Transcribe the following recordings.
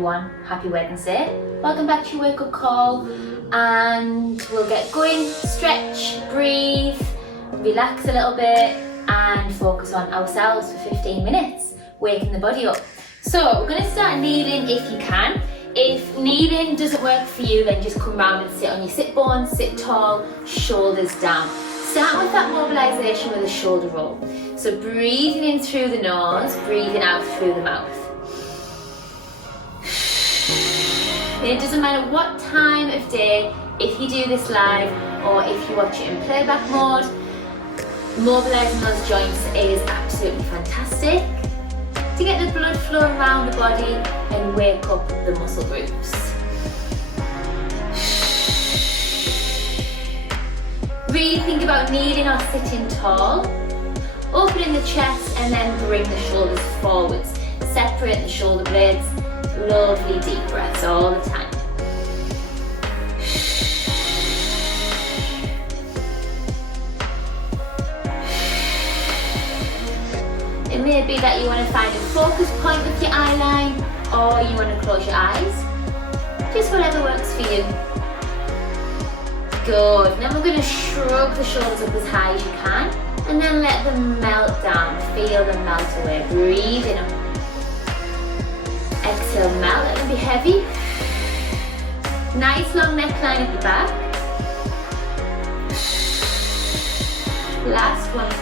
everyone, happy Wednesday. Welcome back to your wake up call, and we'll get going. Stretch, breathe, relax a little bit and focus on ourselves for 15 minutes, waking the body up. So we're going to start kneeling if you can. If kneeling doesn't work for you, then just come round and sit on your sit bones, sit tall, shoulders down. Start with that mobilisation with a shoulder roll. So breathing in through the nose, breathing out through the mouth. It doesn't matter what time of day, if you do this live or if you watch it in playback mode, mobilising those joints is absolutely fantastic to get the blood flow around the body and wake up the muscle groups. Really think about kneeling or sitting tall. Opening the chest and then bring the shoulders forwards. Separate the shoulder blades. Lovely deep breaths all the time. It may be that you want to find a focus point with your eye line, or you want to close your eyes. Just whatever works for you. Good. Now we're going to shrug the shoulders up as high as you can, and then let them melt down. Feel them melt away. Breathe in up. Exhale, melt. Let them be heavy. Nice long neckline at the back. Last one.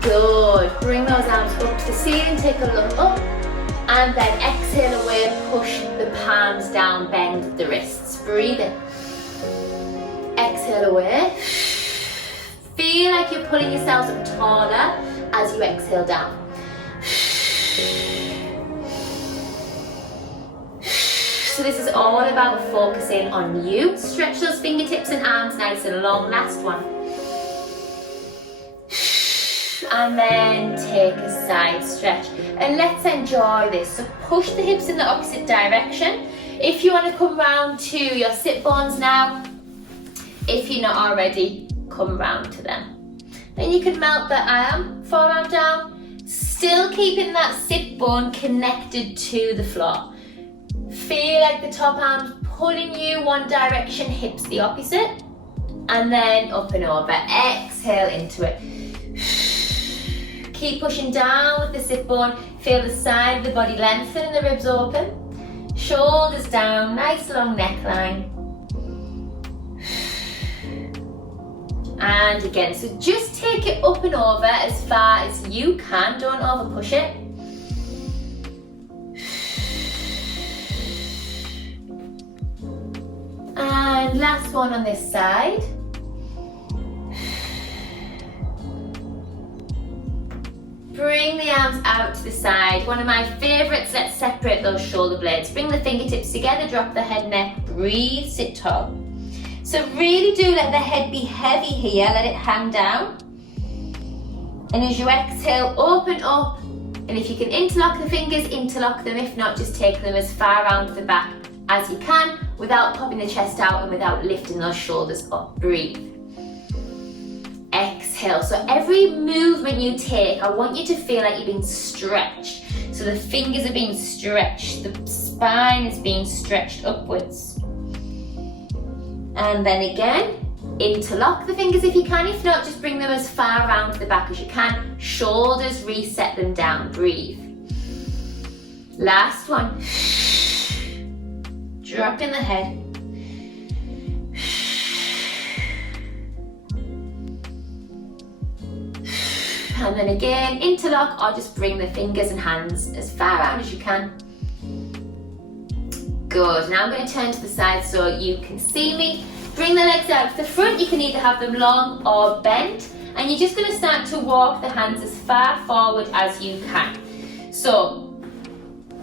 Good. Bring those arms up to the ceiling. Take a look up. And then exhale away. Push the palms down. Bend the wrists. Breathe in. Exhale away. Feel like you're pulling yourselves up taller as you exhale down. So this is all about focusing on you. Stretch those fingertips and arms nice and long. Last one. And then take a side stretch. And let's enjoy this. So push the hips in the opposite direction. If you want to come round to your sit bones now, if you're not already, come round to them. Then you can melt the forearm down, still keeping that sit bone connected to the floor. Feel like the top arm's pulling you one direction, hips the opposite, and then up and over. Exhale into it. Keep pushing down with the sit bone. Feel the side of the body lengthen and the ribs open. Shoulders down, nice long neckline. And again, so just take it up and over as far as you can, don't over push it. And last one on this side. Bring the arms out to the side. One of my favourites, let's separate those shoulder blades. Bring the fingertips together, drop the head, neck, breathe, sit tall. So really do let the head be heavy here, let it hang down. And as you exhale, open up. And if you can interlock the fingers, interlock them. If not, just take them as far around the back as you can without popping the chest out and without lifting those shoulders up. Breathe. Exhale. So every movement you take, I want you to feel like you're being stretched. So the fingers are being stretched, the spine is being stretched upwards. And then again, interlock the fingers if you can. If not, just bring them as far around to the back as you can. Shoulders, reset them down. Breathe. Last one. Drop in the head. And then again, interlock or just bring the fingers and hands as far out as you can. Good. Now I'm going to turn to the side so you can see me. Bring the legs out to the front. You can either have them long or bent. And you're just going to start to walk the hands as far forward as you can. So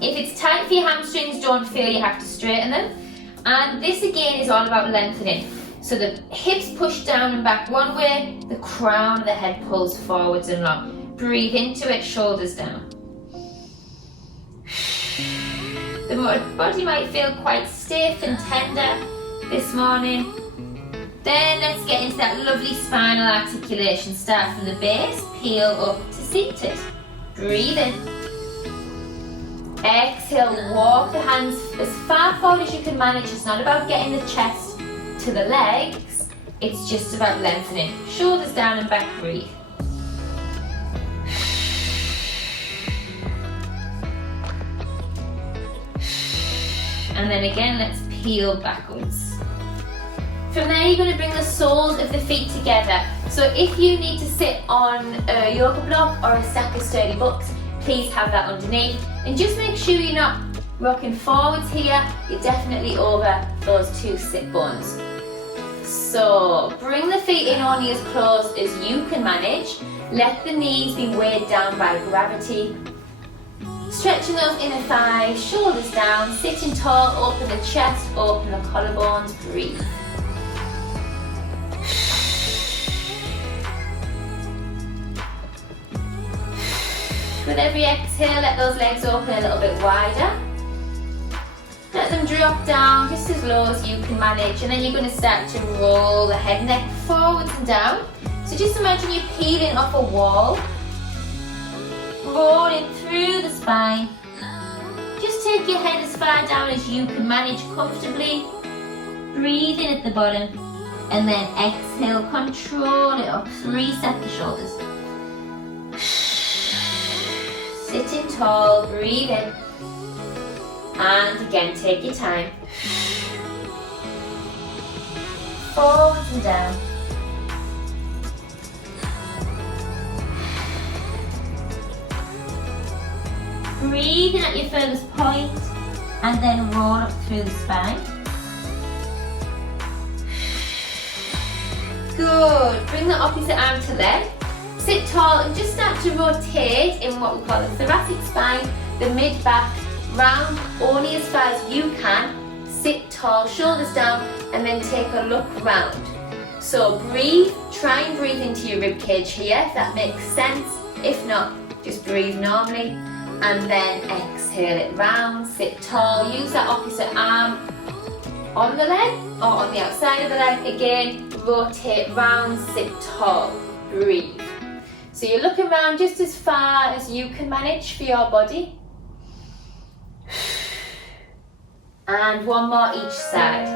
if it's tight for your hamstrings, don't feel you have to straighten them. And this again is all about lengthening. So the hips push down and back one way, the crown of the head pulls forwards and long. Breathe into it, shoulders down. The body might feel quite stiff and tender this morning. Then let's get into that lovely spinal articulation. Start from the base, peel up to seated. Breathe in. Exhale, walk the hands as far forward as you can manage. It's not about getting the chest to the legs, it's just about lengthening. Shoulders down and back, breathe. And then again, let's peel backwards. From there, you're going to bring the soles of the feet together. So if you need to sit on a yoga block or a stack of sturdy books, please have that underneath. And just make sure you're not rocking forwards here. You're definitely over those two sit bones. So bring the feet in only as close as you can manage. Let the knees be weighed down by gravity. Stretching those inner thighs, shoulders down, sitting tall, open the chest, open the collarbones, breathe. With every exhale, let those legs open a little bit wider. Let them drop down just as low as you can manage, and then you're going to start to roll the head and neck forwards and down. So just imagine you're peeling off a wall, rolling through the spine. Just take your head as far down as you can manage comfortably. Breathe in at the bottom, and then exhale, control it up, reset the shoulders. Sitting tall, breathe in. And again, take your time. Forwards and down. Breathe in at your furthest point and then roll up through the spine. Good. Bring the opposite arm to leg. Sit tall and just start to rotate in what we call the thoracic spine, the mid-back, round only as far as you can. Sit tall, shoulders down, and then take a look round. So breathe, try and breathe into your rib cage here, if that makes sense. If not, just breathe normally. And then exhale it round, sit tall, use that opposite arm on the leg or on the outside of the leg. Again, rotate round, sit tall, breathe. So you're looking around just as far as you can manage for your body. And one more each side.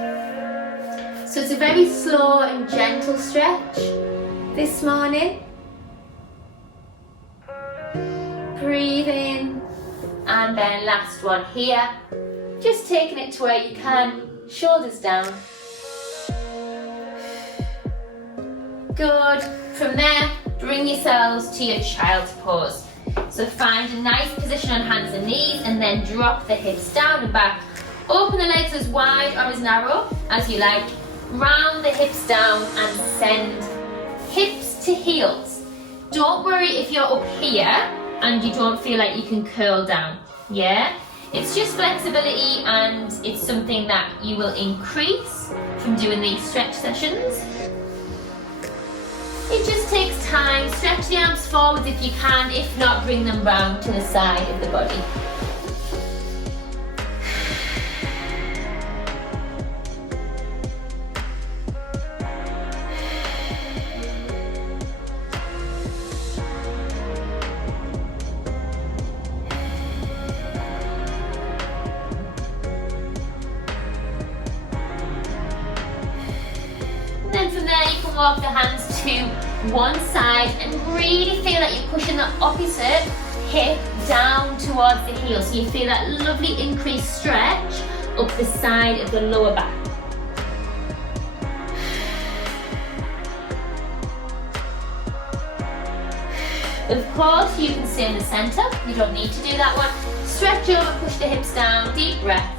So it's a very slow and gentle stretch this morning. Breathe in, and then last one here. Just taking it to where you can, shoulders down. Good. From there, bring yourselves to your child's pose. So find a nice position on hands and knees, and then drop the hips down and back. Open the legs as wide or as narrow as you like. Round the hips down and send hips to heels. Don't worry if you're up here and you don't feel like you can curl down. Yeah? It's just flexibility, and it's something that you will increase from doing these stretch sessions. It just takes time. Stretch the arms forward if you can. If not, bring them round to the side of the body. And then from there, you can walk the hands to one side and really feel like you're pushing the opposite hip down towards the heel, so you feel that lovely increased stretch up the side of the lower back. Of course, you can stay in the center, you don't need to do that one. Stretch over, push the hips down, deep breaths.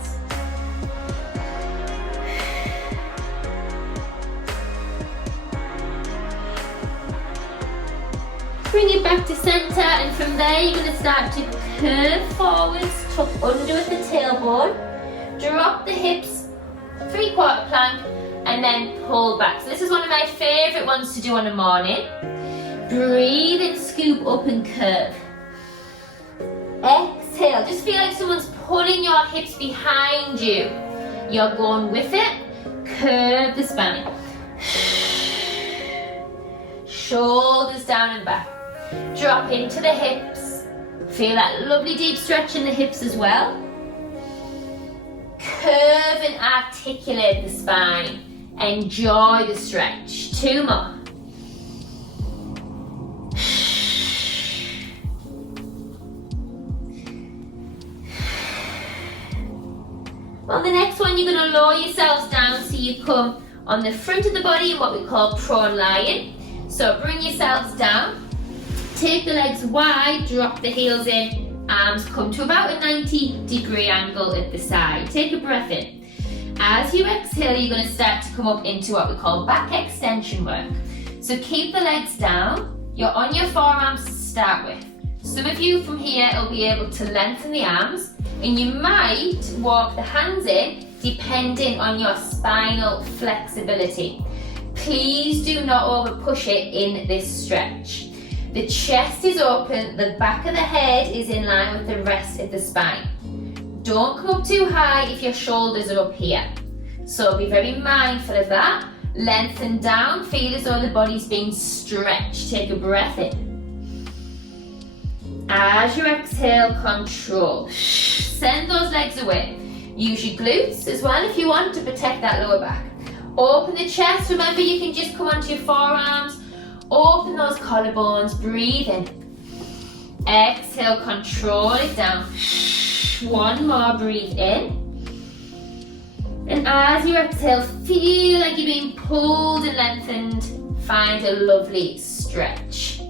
Bring it back to center, and from there you're going to start to curve forwards, tuck under with the tailbone, drop the hips, 3/4 plank, and then pull back. So this is one of my favourite ones to do on a morning. Breathe and scoop up and curve. Exhale, just feel like someone's pulling your hips behind you. You're going with it, curve the spine. Shoulders down and back. Drop into the hips, Feel that lovely deep stretch in the hips as well. Curve and articulate the spine. Enjoy the stretch. 2 more. On the next one, you're going to lower yourselves down so you come on the front of the body in what we call prone lying. So bring yourselves down, take the legs wide, drop the heels in, arms come to about a 90-degree angle at the side. Take a breath in. As you exhale, you're going to start to come up into what we call back extension work. So keep the legs down, you're on your forearms to start with. Some of you from here will be able to lengthen the arms, and you might walk the hands in depending on your spinal flexibility. Please do not over push it in this stretch. The chest is open, the back of the head is in line with the rest of the spine. Don't come up too high if your shoulders are up here. So be very mindful of that. Lengthen down, feel as though the body's being stretched. Take a breath in. As you exhale, control. Send those legs away. Use your glutes as well if you want to protect that lower back. Open the chest. Remember, you can just come onto your forearms. Open those collarbones. Breathe in. Exhale, control it down. 1 more, breathe in. And as you exhale, feel like you're being pulled and lengthened. Find a lovely stretch.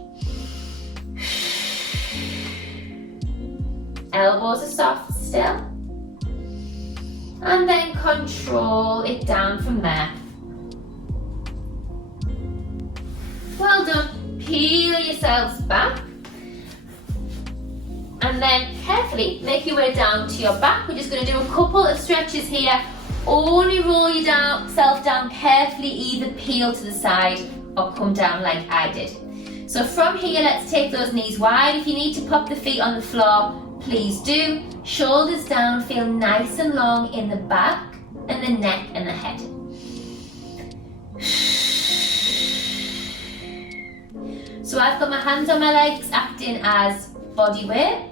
Elbows are soft still. And then control it down from there. Well done. Peel yourselves back. And then carefully make your way down to your back. We're just going to do a couple of stretches here. Only roll yourself down carefully, either peel to the side or come down like I did. So from here, let's take those knees wide. If you need to pop the feet on the floor, please do. Shoulders down, feel nice and long in the back and the neck and the head. So I've got my hands on my legs acting as body weight.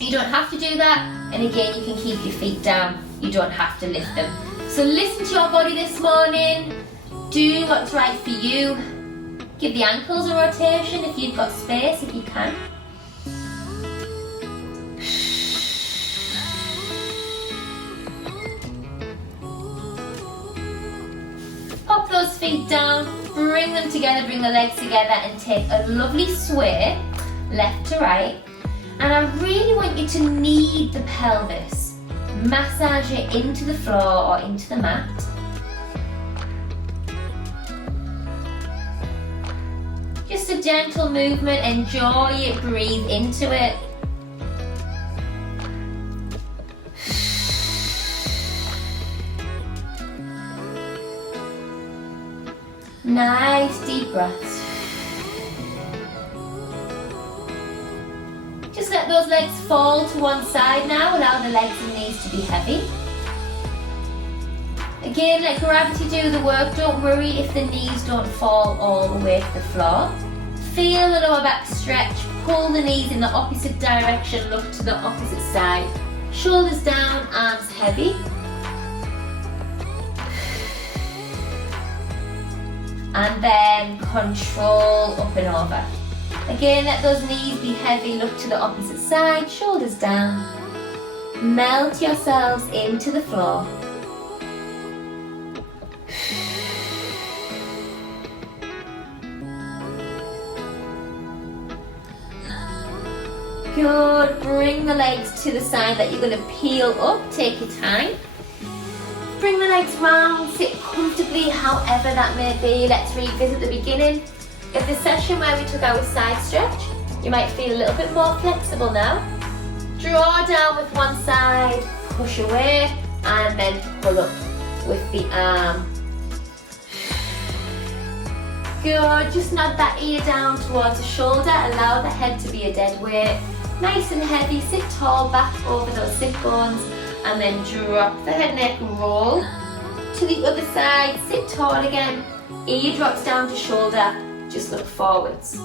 You don't have to do that, and again you can keep your feet down, you don't have to lift them. So listen to your body this morning, do what's right for you. Give the ankles a rotation if you've got space, if you can. Pop those feet down, bring them together, bring the legs together and take a lovely sway left to right. And I really want you to knead the pelvis. Massage it into the floor or into the mat. Just a gentle movement, enjoy it, breathe into it. Nice deep breaths. Just let those legs fall to one side now. Allow the legs and knees to be heavy. Again, let gravity do the work. Don't worry if the knees don't fall all the way to the floor. Feel the lower back stretch. Pull the knees in the opposite direction. Look to the opposite side. Shoulders down, arms heavy. And then control up and over. Again, let those knees be heavy, look to the opposite side, shoulders down. Melt yourselves into the floor. Good, bring the legs to the side that you're going to peel up, take your time. Bring the legs round, sit comfortably, however that may be. Let's revisit the beginning of the session where we took our side stretch. You might feel a little bit more flexible now. Draw down with one side, push away, and then pull up with the arm. Good, just nod that ear down towards the shoulder, allow the head to be a dead weight. Nice and heavy, sit tall, back over those sit bones, and then drop the head, neck, roll to the other side, sit tall again, ear drops down to shoulder, just look forwards.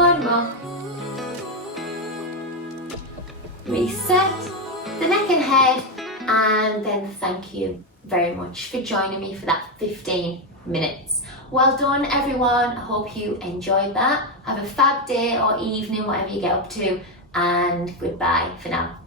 One more. Reset the neck and head, and then thank you very much for joining me for that 15 minutes. Well done everyone, I hope you enjoyed that. Have a fab day or evening, whatever you get up to, and goodbye for now.